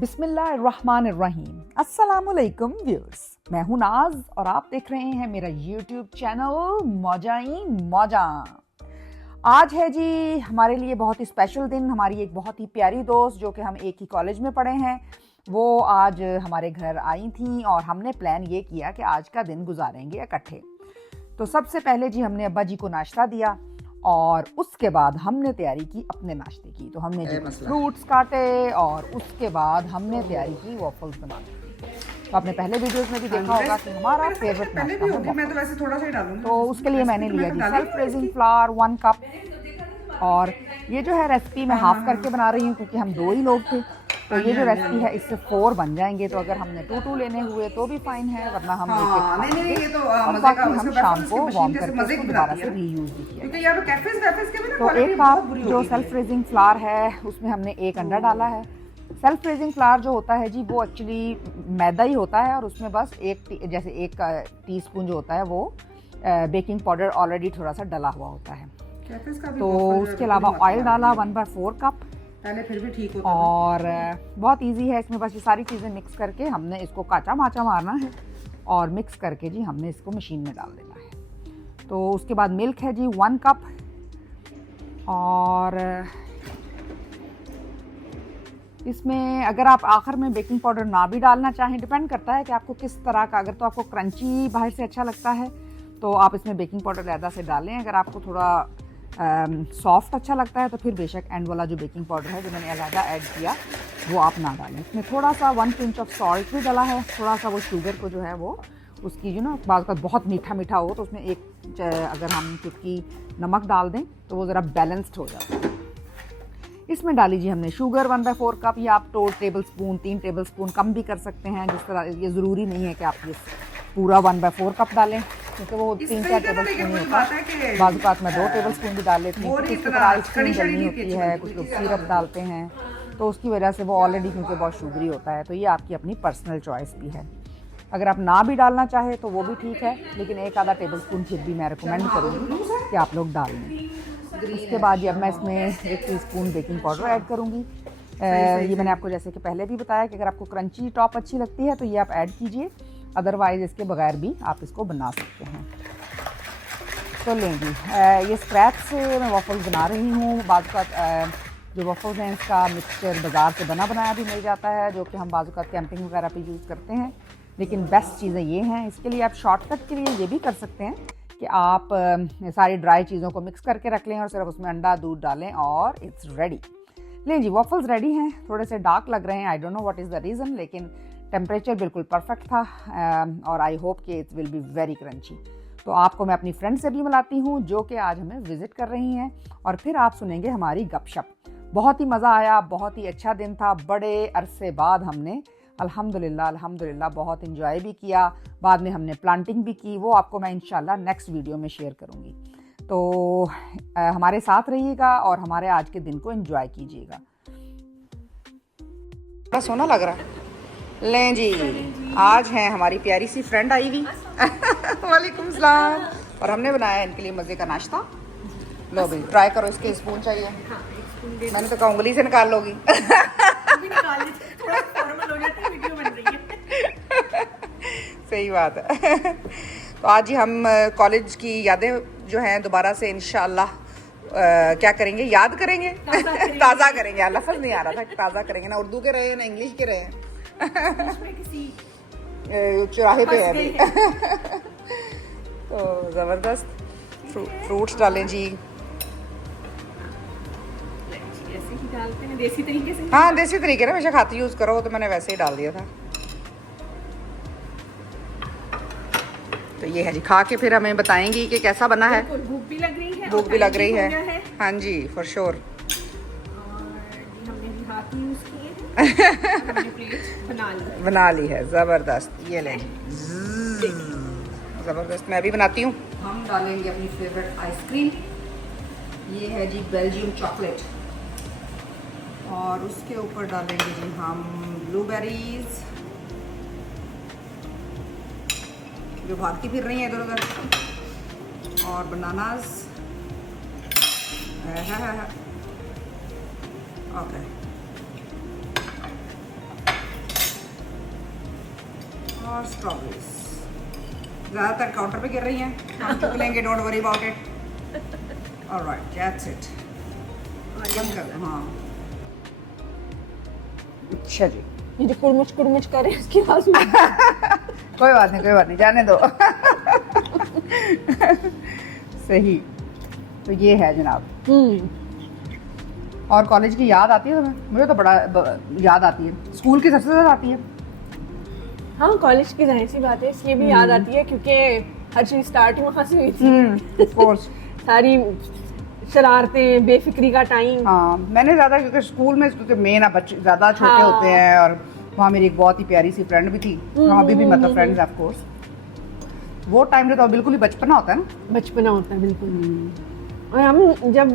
बिस्मिल्लाहिर्रहमानिर्रहीम। अस्सलामुअलैकुम व्यूअर्स, मैं हूं नाज और आप देख रहे हैं मेरा यूट्यूब चैनल मौजाई मौजा। आज है जी हमारे लिए बहुत ही स्पेशल दिन। हमारी एक बहुत ही प्यारी दोस्त जो कि हम एक ही कॉलेज में पढ़े हैं, वो आज हमारे घर आई थी और हमने प्लान ये किया कि आज का दिन गुजारेंगे इकट्ठे। तो सबसे पहले जी हमने अब्बा जी को नाश्ता दिया और उसके बाद हमने तैयारी की अपने नाश्ते की। तो हमने जी फ्रूट्स काटे और उसके बाद हमने तैयारी की वॉफल्स बनाने की। तो आपने पहले वीडियोस में भी देखा होगा कि हमारा फेवरेट नाश्ता है वॉफल्स। मैं तो वैसे थोड़ा सा ही डालूंगी। तो उसके लिए मैंने लिया जी सेल्फ रेजिंग फ्लावर 1 कप। और ये जो है रेसिपी मैं हाफ करके बना रही हूँ क्योंकि हम 2 ही लोग थे। तो ये जो रेसिपी है इससे 4 बन जाएंगे। तो अगर हमने 2 लेने हुए तो भी फाइन है, वरना हम एक और बाकी हम शाम को वार्म करके इसको दोबारा से रीयूज भी किया। तो एक कप जो सेल्फ रेजिंग फ्लावर है उसमें हमने 1 अंडा डाला है। सेल्फ रेजिंग फ्लावर जो होता है जी वो एक्चुअली मैदा ही होता है और उसमें बस जैसे 1 टीस्पून जो होता है वो बेकिंग पाउडर ऑलरेडी थोड़ा सा डला हुआ होता है। तो उसके अलावा ऑयल डाला 1/4 कप। पहले फिर भी ठीक होता और बहुत इजी है, इसमें बस ये सारी चीज़ें मिक्स करके हमने इसको काचा माचा मारना है और मिक्स करके जी हमने इसको मशीन में डाल देना है। तो उसके बाद मिल्क है जी 1 कप। और इसमें अगर आप आखिर में बेकिंग पाउडर ना भी डालना चाहें, डिपेंड करता है कि आपको किस तरह का, अगर तो आपको क्रंची बाहर से अच्छा लगता है तो आप इसमें बेकिंग पाउडर ज़्यादा से डालें। अगर आपको थोड़ा सॉफ्ट अच्छा लगता है तो फिर बेशक एंड वाला जो बेकिंग पाउडर है जो मैंने अलहदा ऐड किया वो आप ना डालें। इसमें थोड़ा सा 1 पिंच ऑफ सॉल्ट भी डाला है। थोड़ा सा वो शुगर को जो है वो उसकी जो ना बाद का बहुत मीठा मीठा हो तो उसमें एक अगर हम चुटकी नमक डाल दें तो वो ज़रा बैलेंस्ड हो जाता है। इसमें डाल लीजिए हमने शुगर 1/4 कप, या आप 2 टेबलस्पून 3 टेबलस्पून कम भी कर सकते हैं। जिस तरह ये ज़रूरी नहीं है कि आप ये पूरा 1/4 कप डालें क्योंकि वो 3-4 टेबलस्पून होता है। बाज़ में 2 टेबलस्पून भी डाल लेते हैं क्योंकि इस तरह आइसक्रीम जल्दी होती है, कुछ लोग सिरप डालते हैं तो उसकी वजह से वो ऑलरेडी क्योंकि बहुत शुगरी होता है। तो ये आपकी अपनी पर्सनल चॉइस भी है। अगर आप ना भी डालना चाहें तो वो भी ठीक है, लेकिन 1 आधा टेबलस्पून फिर भी मैं रिकमेंड करूँगी कि आप लोग डाल लें। उसके बाद जब मैं इसमें 1 टीस्पून बेकिंग पाउडर ऐड करूँगी। ये मैंने आपको जैसे कि पहले भी बताया कि अगर आपको क्रंची टॉप अच्छी लगती है तो ये आप ऐड कीजिए, अदरवाइज़ इसके बगैर भी आप इसको बना सकते हैं। तो लेंगी ये स्क्रैच से मैं वॉफल्स बना रही हूँ। बाद का जो वॉफल्स हैं इसका मिक्सचर बाज़ार से बना बनाया भी मिल जाता है जो कि हम बाज़ का कैंपिंग वगैरह पे यूज़ करते हैं, लेकिन बेस्ट चीज़ें ये हैं। इसके लिए आप शॉर्टकट के लिए ये भी कर सकते हैं कि आप सारी ड्राई चीज़ों को मिक्स करके रख लें और सिर्फ उसमें अंडा दूध डालें और इट्स रेडी। लें जी वॉफल्स रेडी हैं। थोड़े से डार्क लग रहे हैं, I don't know what is the reason, लेकिन टेम्परेचर बिल्कुल परफेक्ट था और आई होप कि it will be very crunchy. तो आपको मैं अपनी फ्रेंड से भी मिलाती हूँ जो कि आज हमें विज़िट कर रही हैं और फिर आप सुनेंगे हमारी गपशप। बहुत ही मज़ा आया, बहुत ही अच्छा दिन था। बड़े अरसे बाद हमने अल्हम्दुलिल्लाह बहुत इंजॉय भी किया। बाद में हमने प्लांटिंग भी की, वो आपको मैं इंशाल्लाह नेक्स्ट वीडियो में शेयर करूँगी। तो हमारे साथ रहिएगा और हमारे आज के दिन को एंजॉय कीजिएगा। बड़ा सोना लग रहा है। लें जी आज हैं हमारी प्यारी सी फ्रेंड आई हुई वालेकुम सलाम, और हमने बनाया इनके लिए मज़े का नाश्ता। लो भाई ट्राई करो, इसके स्पून चाहिए। मैंने तो कहा उंगली से निकाल लोगी सही बात है। तो आज ही हम कॉलेज की यादें जो हैं दोबारा से इंशाल्लाह क्या करेंगे, याद करेंगे, ताज़ा करेंगे। लफ्ज़ नहीं आ रहा था, ताज़ा करेंगे। ना उर्दू के रहे ना इंग्लिश के रहे चौराहे पे है अभी तो ज़बरदस्त फ्रूट्स डालें जी। ऐसे ही डालते हैं देसी तरीके से। हाँ देसी तरीके ना, वैसे हाथ यूज़ करो तो मैंने वैसे ही डाल दिया था। तो ये है जी, खा के फिर हमें बताएंगी कि कैसा बना है। भूख भी लग रही है, भूख भी लग रही है। हाँ जी फॉर श्योर। बना ली है, ज़बरदस्त। ये लें ज़बरदस्त, मैं भी बनाती हूँ। हम डालेंगे अपनी फेवरेट आइसक्रीम, ये है जी बेल्जियम चॉकलेट, और उसके ऊपर डालेंगे जी हम ब्लूबेरीज जो भागती फिर रही हैं इधर उधर, और बनानास। ओके और स्ट्रॉबेरीज ज़्यादातर काउंटर पे गिर रही हैं, हम चुक लेंगे, don't worry about it. Alright, that's it. बंद कर दो। हाँ, अच्छा जी, ये जो कुड़मुच कर रहे हैं इसकी आवाज में कोई बात नहीं, जाने दो। सही, तो ये है जनाब। और कॉलेज की याद आती है तुम्हें? मुझे तो बड़ा याद आती है, स्कूल की सबसे ज़्यादा आती है। हाँ, कॉलेज की जाहिर सी बात है, इसलिए भी याद आती है क्योंकि हर चीज स्टार्ट वहाँ से हुई थी। Of course. सारी शरारतें, बेफिक्री का टाइम। हाँ, मैंने ज़्यादा क्योंकि स्कूल में क्योंकि मेन बच्चे ज़्यादा छोटे हाँ। होते हैं, और वहाँ मेरी एक बहुत ही प्यारी सी फ्रेंड भी थी, वहाँ अभी भी मतलब फ्रेंड्स ऑफ कोर्स। वो टाइम तो बिल्कुल ही बचपना होता है ना। बचपना होता है बिल्कुल। और हम जब,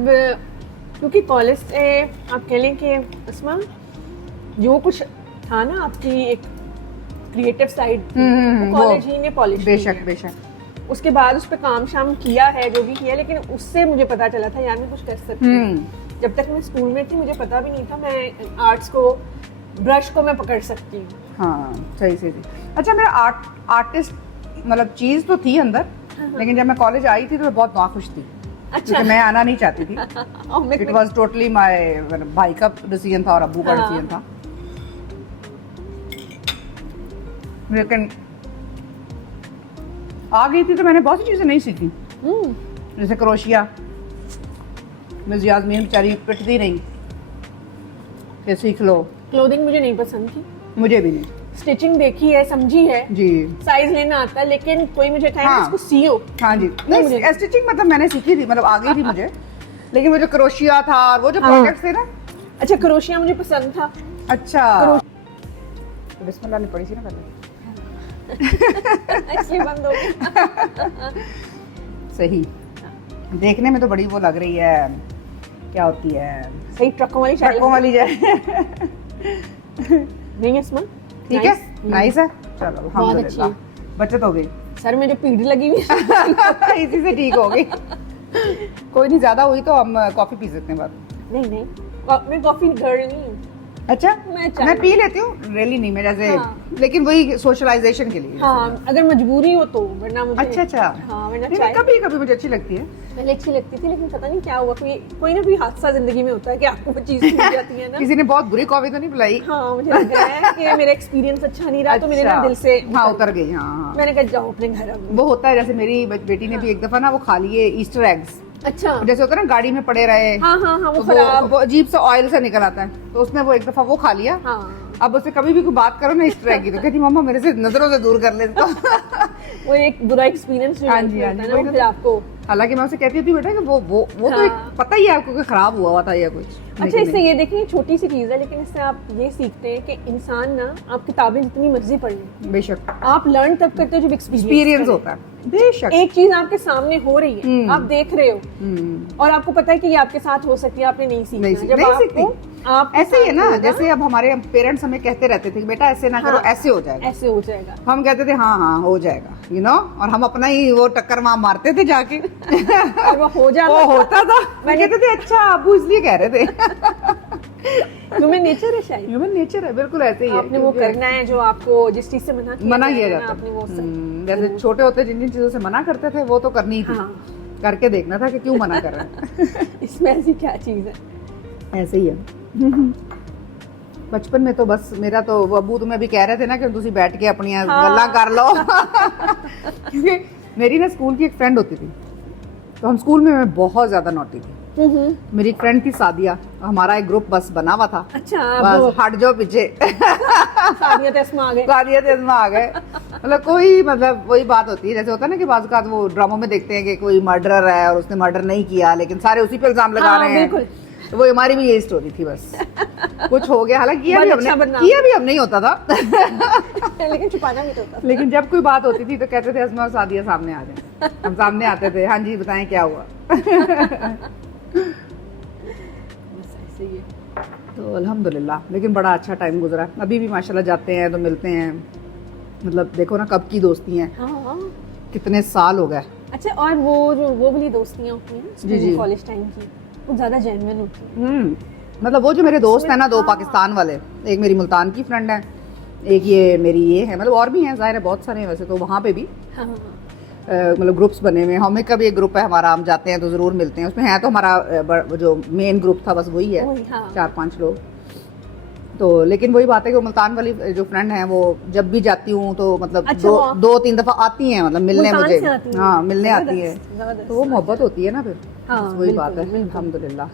क्योंकि कॉलेज से आप कह लें कि अस्मा जो कुछ था ना आपकी एक क्रिएटिव साइड, वो कॉलेज ही ने पॉलिश बेशक। उसके बाद उस पर काम शाम किया है जो भी किया, लेकिन उससे मुझे पता चला था यार मैं कुछ कर सकती हूँ। जब तक मैं स्कूल में थी मुझे पता भी नहीं था मैं आर्ट्स को, ब्रश को मैं पकड़ सकती हूँ। हाँ, सही। अच्छा, मेरा आर्टिस्ट मतलब चीज़ तो थी अंदर, लेकिन जब मैं कॉलेज आई थी तो मैं बहुत नाखुश थी। अच्छा। क्योंकि मैं आना नहीं चाहती थी। और मैं इट वाज टोटली माय भाई का डिसीजन था और अब्बू का डिसीजन था। लेकिन आ गई थी तो मैंने बहुत सी चीज़ें नहीं सीखी, जैसे क्रोशिया। मिस यास्मीन बेचारी पिटती नहीं कि सीख लो। क्लोथिंग मुझे नहीं पसंद थी, मुझे भी नहीं। स्टिचिंग देखी है, समझी है, जी, साइज लेना आता है, लेकिन कोई मुझे कहे हाँ। इसको सियो। हाँ जी, नहीं स्टिचिंग मतलब मैंने सीखी थी, मतलब आ गई थी मुझे, लेकिन वो जो क्रोशिया था और वो जो प्रोजेक्ट्स थे ना। अच्छा, क्रोशिया मुझे पसंद था। अच्छा, तो बिस्मिल्लाह ने पढ़ी थी ना पहले। इसलिए बंद हो गया। सही, देखने में तो बड़ी वो लग रही है, क्या होती है, सही ट्रकों वाली चाय ट्रकों वाली जाए। नहीं इसमें ठीक है, नाइस है। चलो बहुत अल्हम्दुलिल्लाह, अच्छी। बचत हो गई। सर में जो पीढ़ी लगी हुई है इसी से ठीक हो गई। कोई नहीं, ज्यादा हुई तो हम कॉफी पी सकते हैं बाद। नहीं मैं कॉफी गर्ल नहीं हूँ। अच्छा, मैं चाय- मैं पी लेती हूँ, रियली नहीं, मैं जैसे हाँ। लेकिन वही सोशलाइजेशन के लिए। हाँ, अगर मजबूरी हो तो, वरना मुझे अच्छा। हाँ, वरना नहीं, चाय कभी कभी मुझे अच्छी लगती है। पहले अच्छी लगती थी, लेकिन पता नहीं क्या हुआ, कोई ना कोई हादसा जिंदगी में होता है कि आपको वो चीज छूट जाती है ना। किसी ने बहुत बुरी कॉफी तो नहीं पिलाई? हाँ, मुझे लग रहा है कि मेरा एक्सपीरियंस अच्छा नहीं रहा, तो मेरे ना दिल से हाँ उतर गई। हाँ, मैंने कहा जाओ अपने घर अब। वो होता है, जैसे मेरी बेटी ने भी एक दफा ना वो खा लिए ईस्टर एग्स। अच्छा, जैसे होता है ना गाड़ी में पड़े रहे, हाँ तो वो खराब। वो अजीब सा ऑयल सा निकल आता है, तो उसने वो एक दफा वो खा लिया। हाँ, अब उससे कभी भी कोई बात करो ना ईस्टर एग की, तो कहती मम्मा मेरे से नजरों से दूर कर ले इसको। वो एक बुरा एक्सपीरियंस जो हाँ होता जी, है हाँ जी, ना, वही वो ना। फिर आपको। हालांकि मैं उसे कहती थी बेटा कि वो तो हाँ। एक पता ही है आपको कि खराब हुआ था या कुछ। अच्छा, लेकिन इससे ये देखिए छोटी सी चीज है, लेकिन इससे आप ये सीखते हैं कि इंसान ना, आप किताबें जितनी मर्जी पढ़ लें, नहीं, बेशक आप लर्न तब करते हो जब एक्सपीरियंस होता है। बेशक। एक चीज आपके सामने हो रही है, आप देख रहे हो और आपको पता है कि ये आपके साथ हो सकती है, आपने नहीं सीखना। नहीं सीखती। आप ऐसे ही है ना, जैसे अब हमारे पेरेंट्स हमें कहते रहते थे कि बेटा ऐसे ना करो, ऐसे हो जाएगा, ऐसे हो जाएगा। हम कहते थे हाँ हो जाएगा, यू नो, और हम अपना ही वो टक्कर वहां मारते थे जाके। और वो हो जाता वो होता था, मैं कहते थे अच्छा अबू इसलिए कह रहे थे। ह्यूमन नेचर है शायद, ह्यूमन नेचर है, बिल्कुल ऐसे ही है। आपने वो करना है जो आपको जिस चीज से मना किया है ना, जाता आपने वो जैसे छोटे होते जिन जिन चीजों से मना करते थे वो तो करनी ही थी। हाँ। करके देखना था कि क्यों मना कर रहे हैं। इसमें ऐसी क्या चीज है। ऐसे ही है। बचपन में तो बस मेरा तो वो अबू तुम्हें भी कह रहे थे ना कि तुम बैठ के अपनी गल्ला कर लो। क्योंकि मेरी ना स्कूल की एक फ्रेंड होती थी, तो हम स्कूल में मैं बहुत ज्यादा नॉटी थी। मेरी एक फ्रेंड थी सादिया, हमारा एक ग्रुप बस बना हुआ था। अच्छा, बस हट जाओ पीछे। सादिया तेस्मा आ गए। सादिया तेस्मा आ गए। मतलब कोई मतलब वही बात होती है, जैसे होता है ना कि बाज़ औक़ात वो ड्रामों में देखते हैं कि कोई मर्डरर है और उसने मर्डर नहीं किया, लेकिन सारे उसी पे इल्जाम लगा रहे हैं। बिल्कुल। तो वो हमारी भी यही स्टोरी थी, बस कुछ हो गया। हालांकि किया भी हम नहीं होता था। लेकिन छुपाना भी तो होता था। लेकिन जब कोई बात होती थी तो कहते थे अस्मा और सादिया सामने आ जाए। हम सामने आते थे, हाँ जी बताएं क्या हुआ। तो अल्हम्दुलिल्लाह, लेकिन बड़ा अच्छा टाइम गुजरा। अभी भी माशाल्लाह जाते हैं तो मिलते हैं, मतलब देखो ना कब की दोस्ती हैं, हाँ। कितने साल हो गए। अच्छा, और वो जो वो वाली दोस्तियां होती हैं जी, जी। कॉलेज टाइम की, वो ज्यादा जेन्युइन होती है। मतलब वो जो मेरे दोस्त हैं ना, दो पाकिस्तान वाले, एक मेरी मुल्तान की फ्रेंड है, एक ये मेरी ये है, मतलब और भी हैं ज़ाहिर है, बहुत सारे हैं वैसे तो वहाँ पे भी हाँ, मतलब ग्रुप्स बने हुए हैं। हमें का भी एक ग्रुप है हमारा, हम जाते हैं तो ज़रूर मिलते हैं उसमें। है तो हमारा जो मेन ग्रुप था बस वही है, वही, हाँ। 4-5 लोग। तो लेकिन वही बात है कि वो मुल्तान वाली जो फ्रेंड है वो जब भी जाती हूँ तो मतलब अच्छा, वो- 2-3 दफ़ा आती हैं, मतलब मिलने मुल्तान मुझे, से आती हैं? हाँ मिलने आती है, ज़बरदस्त। तो वो मोहब्बत होती है ना फिर। हाँ, बस वही बात है, बिल्कुल। अल्हम्दुलिल्लाह।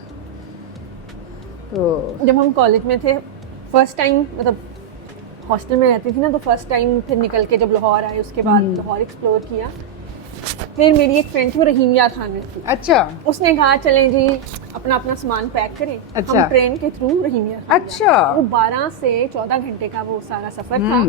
तो जब हम कॉलेज में थे फर्स्ट टाइम, मतलब हॉस्टल में रहती थी ना, तो फर्स्ट टाइम फिर निकल के जब लाहौर आए उसके बाद लाहौर एक्सप्लोर किया। फिर मेरी एक फ्रेंड थी, वो रहीमिया खान में थी। अच्छा उसने कहा चलें जी अपना अपना सामान पैक करें। अच्छा। हम ट्रेन के थ्रू रहीमिया खान अच्छा। गए। वो 12 से 14 घंटे का वो सारा सफर था,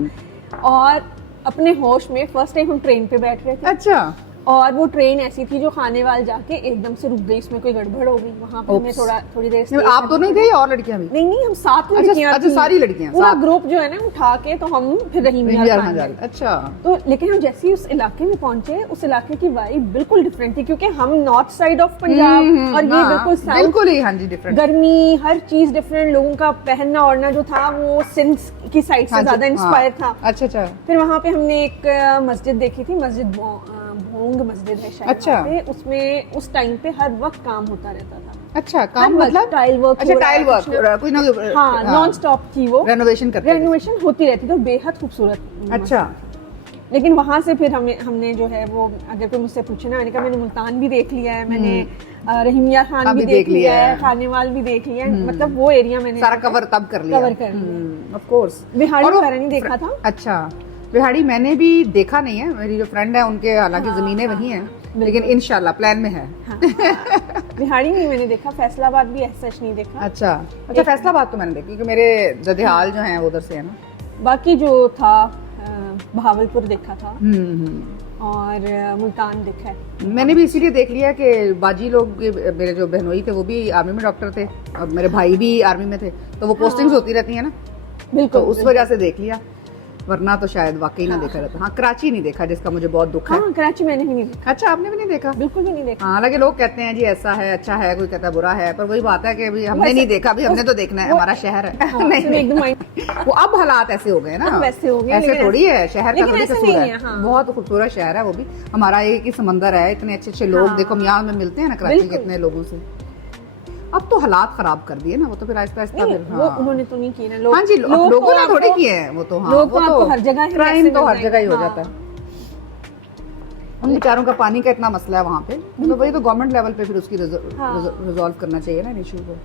और अपने होश में फर्स्ट टाइम हम ट्रेन पे बैठ रहे थे, अच्छा और वो ट्रेन ऐसी थी जो खाने वाल जाके एकदम से रुक गई, उसमें कोई गड़बड़ हो गई। वहां पे हमें Oops. थोड़ी देर नहीं, आप दोनों ही थे या और लड़कियां भी? नहीं नहीं, हम 7 अच्छा, लड़कियां अच्छा, थी। सारी लड़कियां, पूरा 7। ग्रुप जो है ना उठा के तो हम फिर रहीमिया रहीमिया खान खान जा गए। रहे। अच्छा। तो लेकिन हम जैसे ही उस इलाके में पहुंचे, उस इलाके की वाइब बिल्कुल डिफरेंट थी, क्योंकि हम नॉर्थ साइड ऑफ पंजाब और ये हाँ, बिल्कुल साउथ। बिल्कुल ही, हाँ जी, डिफरेंट। गर्मी, हर चीज डिफरेंट। लोगों का पहनना ओढ़ना जो था वो सिंध की साइड से हाँ जी, ज्यादा इंस्पायर हाँ। था। अच्छा अच्छा। फिर वहाँ पे हमने एक मस्जिद देखी थी, मस्जिद भोंग मस्जिद है शायद। अच्छा। वहाँ पे उसमें उस टाइम पे हर वक्त काम होता रहता था। अच्छा, काम हर वक्त मतलब टाइल वर्क अच्छा, हो रहा है, टाइल वर्क कुछ ना- कोई ना कोई, हाँ, नॉन स्टॉप थी वो। रेनोवेशन करते थे। रेनोवेशन होती रहती थी, तो बेहद खूबसूरत। अच्छा। लेकिन वहां से फिर हमने जो है वो, अगर कोई मुझसे पूछे ना, मैंने कहा मैंने मुल्तान भी देख लिया है, मैंने रहीमिया खान भी देख लिया है, खानेवाल भी देख लिया है, मतलब वो एरिया मैंने सारा कवर तब कर लिया। कवर कर लिया। Of course. बिहाड़ी वगैरह नहीं देखा था। अच्छा, बिहाड़ी मैंने भी देखा नहीं है। मेरी जो फ्रेंड है उनके हालांकि जमीनें वही हैं, लेकिन इंशाल्लाह प्लान में है। बिहाड़ी नहीं मैंने देखा, फैसलाबाद भी ऐसा नहीं देखा। अच्छा अच्छा, फैसलाबाद तो मैंने देखी क्योंकि मेरे ददिहाल जो हैं वो उधर से है ना। बाकी जो था बहावलपुर देखा था, हम्म। और मुल्तान देखा है। मैंने भी इसीलिए देख लिया कि बाजी लोग, मेरे जो बहनोई थे वो भी आर्मी में डॉक्टर थे और मेरे भाई भी आर्मी में थे, तो वो पोस्टिंग्स होती रहती है ना, बिल्कुल। तो उस वजह से देख लिया, वरना तो शायद वाकई ना देखा रहता। हाँ, कराची नहीं देखा, जिसका मुझे बहुत दुख है। हाँ, कराची मैंने भी नहीं देखा, अच्छा, आपने भी नहीं देखा? बिल्कुल भी नहीं देखा। हाँ, हालांकि लोग कहते हैं जी ऐसा है, अच्छा है, कोई कहता है बुरा है, पर वही बात है कि अभी हमने नहीं देखा, अभी हमने तो देखना है, हमारा शहर है। हाँ, नहीं, सिर्फ एकदम नहीं, वो अब हालात ऐसे हो गए ना, अब वैसे हो गए, ऐसे लेकिन थोड़ी है, शहर का लेकिन थोड़ी ऐसे कसूर नहीं है। है, हाँ। बहुत खूबसूरत शहर है वो भी हमारा, एक ही समंदर है, इतने अच्छे अच्छे लोग, देखो मियाँ में मिलते हैं ना कराची के इतने लोगों से। अब तो हालात खराब कर दिए ना, वो तो फिर आहिस्ता आहिस्ता फिर, वो उन्होंने तो नहीं किए ना लोग। हाँ जी, लोगों ने थोड़ी आपको- किए हैं वो तो। हाँ, लोग वो तो आपको हर जगह क्राइम तो हर जगह ही हो हाँ। जाता है। उन बेचारों का पानी का इतना मसला है वहाँ पे, तो वही तो गवर्नमेंट लेवल पे फिर उसकी रिजॉल्व करना चाहिए ना इशू को।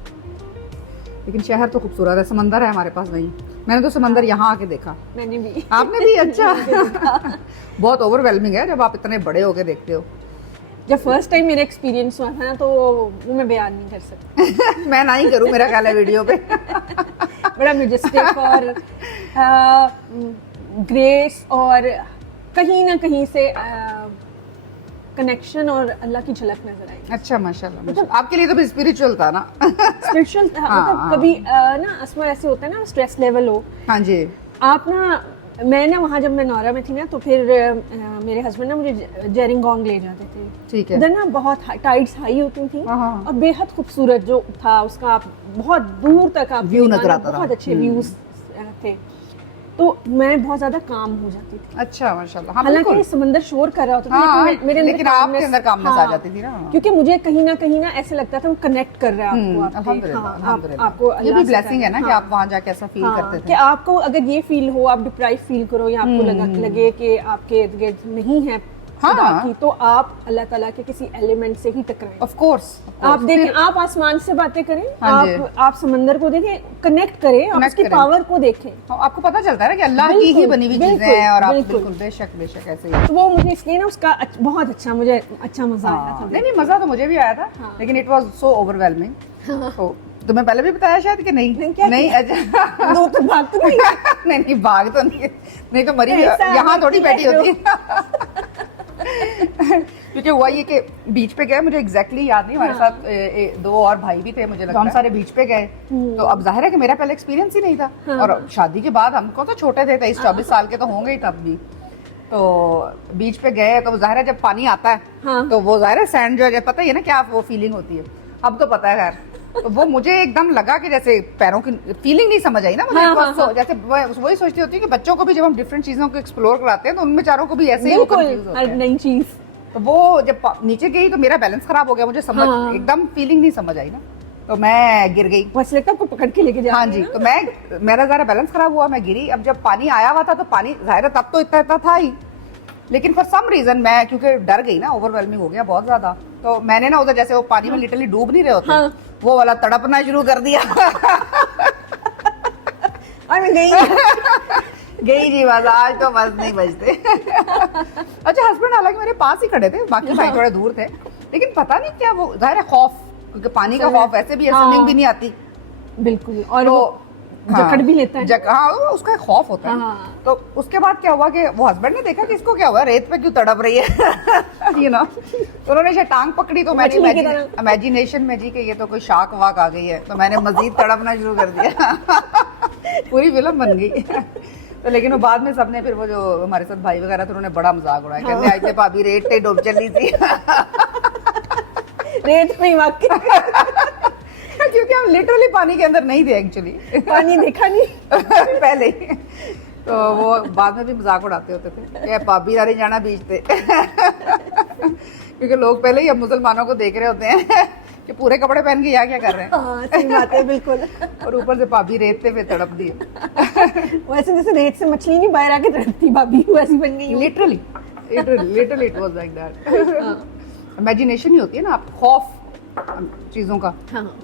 लेकिन शहर तो खूबसूरत है, समंदर है हमारे पास वहीं। मैंने तो समंदर यहाँ आके देखा। मैंने भी। आपने भी? अच्छा। बहुत ओवरवेलमिंग है जब आप इतने बड़े होके देखते हो। जब फर्स्ट टाइम मेरा एक्सपीरियंस हुआ था ना, तो वो मैं बयान नहीं कर सकती। मैं ना ही करूँ, मेरा ख्याल है वीडियो पे। बड़ा मैजेस्टिक और ग्रेस, और कहीं ना कहीं से कनेक्शन और अल्लाह की झलक नजर आई। अच्छा, माशाल्लाह। आपके लिए तो भी स्पिरिचुअल था ना। स्पिरिचुअल मतलब हाँ। कभी ना असमा ऐसे होता है ना, स्ट्रेस लेवल हो, हाँ जी। आप ना, मैं ना वहाँ जब मैं नौरा में थी ना, तो फिर मेरे हस्बैंड ना मुझे जेरिंगोंग ले जाते थे। ठीक है। उधर ना बहुत टाइड्स हाई होती थी, हाँ। और बेहद खूबसूरत जो था उसका, आप बहुत दूर तक आप व्यू नजर आता था। बहुत अच्छे व्यूज थे, तो मैं बहुत ज्यादा काम हो जाती थी। अच्छा, माशाल्लाह। हाँ, हालांकि बिल्कुल। समंदर शोर कर रहा होता था, हाँ, मेरे अंदर लेकिन आपके अंदर कामनेस आ जाती थी ना। क्योंकि मुझे कहीं ना ऐसा लगता था वो कनेक्ट कर रहा है आपको, आपके, अल्हम्दुलिल्लाह, हाँ, अल्हम्दुलिल्लाह। आपको ये अल्लाह भी से ब्लेसिंग है ना कि हाँ। आप वहाँ जाके ऐसा फील हाँ, करते कि थे। आपको अगर ये फील हो, आप डिप्राइव फील करो, या आपको लगे कि आपके इर्द गिर्द नहीं है खुदा हाँ। की, तो आप अल्लाह ताला के किसी एलिमेंट से ही टकराएं। Of course. आप देखें, आप आसमान से बातें करें, हाँ जी। आप समंदर को देखें, कनेक्ट करें, आप Connect उसकी करें। पावर को देखें। हाँ, आपको पता चलता है ना कि अल्लाह की ही बिल्कुल, बनी हुई चीजें बिल्कुल, हैं, और आप बिल्कुल। बिल्कुल बेशक ऐसे ही। तो वो मुझे इसलिए ना उसका बहुत अच्छा, मुझे अच्छा मजा आया हाँ, था। नहीं मजा तो मुझे भी आया था, हाँ। लेकिन इट वाज सो ओवरवेलमिंग। तो तुम्हें पहले भी बताया शायद कि नहीं? क्या नहीं, किया? अच्छा। दो तो भाग तो नहीं। नहीं, भाग तो नहीं तो मरी ऐसा यहाँ थोड़ी नहीं बैठी होती। क्योंकि हुआ ये कि बीच पे गए, मुझे एग्जैक्टली याद नहीं, हमारे साथ 2 और भाई भी थे मुझे लगता है। हम सारे बीच पे गए, तो अब जाहिर है कि मेरा पहले एक्सपीरियंस ही नहीं था, और शादी के बाद हमको तो छोटे थे, 23-24 साल के तो होंगे ही तब भी। तो बीच पे गए तो जाहिर है जब पानी आता है, हाँ। तो वो जाहिर है सैंड जो है, पता ही है ना क्या वो फीलिंग होती है। अब तो पता है खैर, तो वो मुझे एकदम लगा कि जैसे पैरों की फीलिंग नहीं समझ आई ना मुझे। हाँ, बस हाँ, जैसे वही सोचती होती है कि बच्चों को भी जब हम डिफरेंट चीजों को एक्सप्लोर कराते हैं तो उन बेचारों को भी ऐसे ही वो confuse बिल्कुल होते हर हैं। नई चीज। तो वो जब नीचे गई तो मेरा बैलेंस खराब हो गया, मुझे समझ हाँ। एकदम फीलिंग नहीं समझ आई ना, तो मैं गिर गई। वो ऐसा लगता है आपको पकड़ के लेके जा हाँ रही जी, है ना। तो मेरा जरा बैलेंस खराब हुआ, मैं गिरी। अब जब पानी आया हुआ था तो पानी जाहिर है तब तो इतना था ही, लेकिन फॉर सम रीजन मैं क्योंकि डर गई ना, ओवरवेलमिंग हो गया बहुत ज्यादा, तो मैंने ना उधर जैसे वो पानी में लिटरली डूब नहीं रहे होते, हाँ। वो वाला तड़पना शुरू कर दिया। और मैं गई गई जी बस, आज तो बस नहीं बजते। अच्छा, हस्बैंड हालांकि मेरे पास ही खड़े थे, बाकी भाई थोड़े दूर थे, लेकिन पता नहीं क्या वो जाहिर है खौफ, क्योंकि पानी का खौफ वैसे भी है, हाँ। स्विमिंग भी नहीं आती बिल्कुल। और तो वो जकड़ भी लेता है। हाँ, उसका एक खौफ होता है। हाँ। तो उसके बाद क्या हुआ कि वो हस्बैंड ने देखा कि इसको क्या हुआ, रेत पे क्यों तड़प रही है। यू नो, तो उन्होंने शायद टांग पकड़ी, तो मैंने मछली की तरह। इमेजिनेशन में जी कि ये तो कोई शाक वाक आ गई है, तो मैंने मजीद तड़पना शुरू कर दिया। पूरी फिल्म बन गई। तो लेकिन वो बाद में सबने फिर वो जो हमारे साथ भाई वगैरह थे उन्होंने बड़ा मजाक उड़ाया, कहते आई थे भाभी रेत पे डूब चली थी। रेत पे ही वाकई क्योंकि हम लिटरली पानी के अंदर नहीं थे एक्चुअली। पानी देखा नहीं। पहले ही। तो वो बाद में भी मजाक उड़ाते होते थे कि भाभी सारी जाना बीच पे। क्योंकि लोग पहले ही अब मुसलमानों को देख रहे होते हैं कि पूरे कपड़े पहन के यहाँ क्या कर रहे हैं, हाँ सही बात है बिल्कुल। और ऊपर से भाभी रेत पे तड़प दी। वैसे जैसे रेत से मछली नहीं बाहर आके तड़पती, भाभी वैसी बन गई हूँ। Literally it was like that. Imagination ही होती है ना, आप खौफ चीजों का। हाँ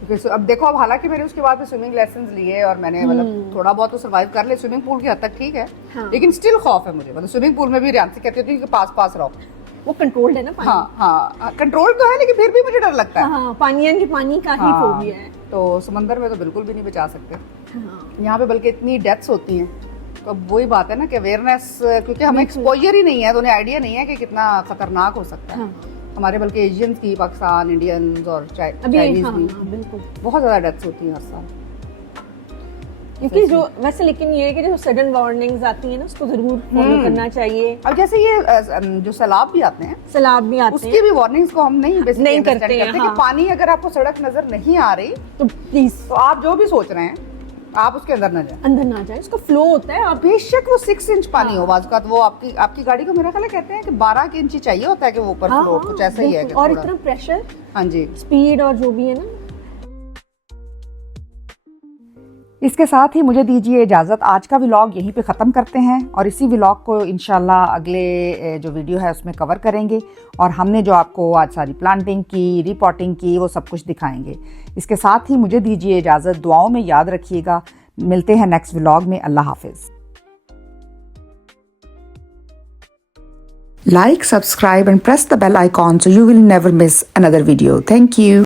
क्योंकि अब देखो, अब हालांकि मैंने उसके बाद स्विमिंग लेसन लिए और मैंने मतलब थोड़ा बहुत तो सर्वाइव कर ले, स्विमिंग पूल की हद तक ठीक है, हाँ। लेकिन स्टिल खौफ है मुझे। मतलब स्विमिंग पूल में भी रियांसी कहती होती है कि पास पास रहो। वो कंट्रोल्ड है ना पानी। हाँ, कंट्रोल तो है, लेकिन फिर भी मुझे डर लगता है। हाँ पानी यानी कि पानी का ही हाँ, फोबिया है। तो समंदर में तो बिल्कुल भी नहीं बचा सकते। हाँ यहाँ पे बल्कि इतनी डेथ्स होती हैं, तो अब वही बात है ना कि अवेयरनेस, क्योंकि हमें एक्सपोजर ही नहीं है, तो उन्हें आइडिया नहीं है कि कितना खतरनाक हो सकता है। हाँ। हमारे बल्कि एशियंस की, पाकिस्तान, इंडियंस और अभी चाइनीज हाँ, भी हाँ, बिल्कुल। बहुत ज्यादा डेथ्स होती हैं हर साल। क्योंकि जो वैसे लेकिन ये है कि जो सडन वार्निंग्स आती है ना उसको जरूर फॉलो करना चाहिए। अब जैसे ये जो सैलाब भी आते हैं, सैलाब भी आते उसकी हैं भी वार्निंग्स को हम नहीं बेसिकली नहीं अंडरस्टैंड करते हैं, कि हाँ। पानी अगर आपको सड़क नजर नहीं आ रही तो प्लीज तो आप जो भी सोच रहे हैं आप उसके अंदर न जाए। अंदर ना जाए, उसका फ्लो होता है। आप बेशक वो 6 इंच पानी हो बाज़ का, तो वो आपकी गाड़ी को मेरा ख्याल है कहते हैं कि 12 इंच ही चाहिए होता है कि वो ऊपर हाँ, फ्लो, हाँ, कुछ ऐसा ही है कि और थोड़ा। इतना प्रेशर, हाँ जी। स्पीड और जो भी है ना। इसके साथ ही मुझे दीजिए इजाज़त। आज का व्लॉग यहीं पे ख़त्म करते हैं और इसी व्लॉग को इंशाल्लाह अगले जो वीडियो है उसमें कवर करेंगे, और हमने जो आपको आज सारी प्लांटिंग की, रिपोर्टिंग की, वो सब कुछ दिखाएंगे। इसके साथ ही मुझे दीजिए इजाज़त, दुआओं में याद रखिएगा। मिलते हैं नेक्स्ट व्लॉग में। अल्लाह हाफिज़। Like, subscribe and press the bell icon so you will never miss another video. Thank you.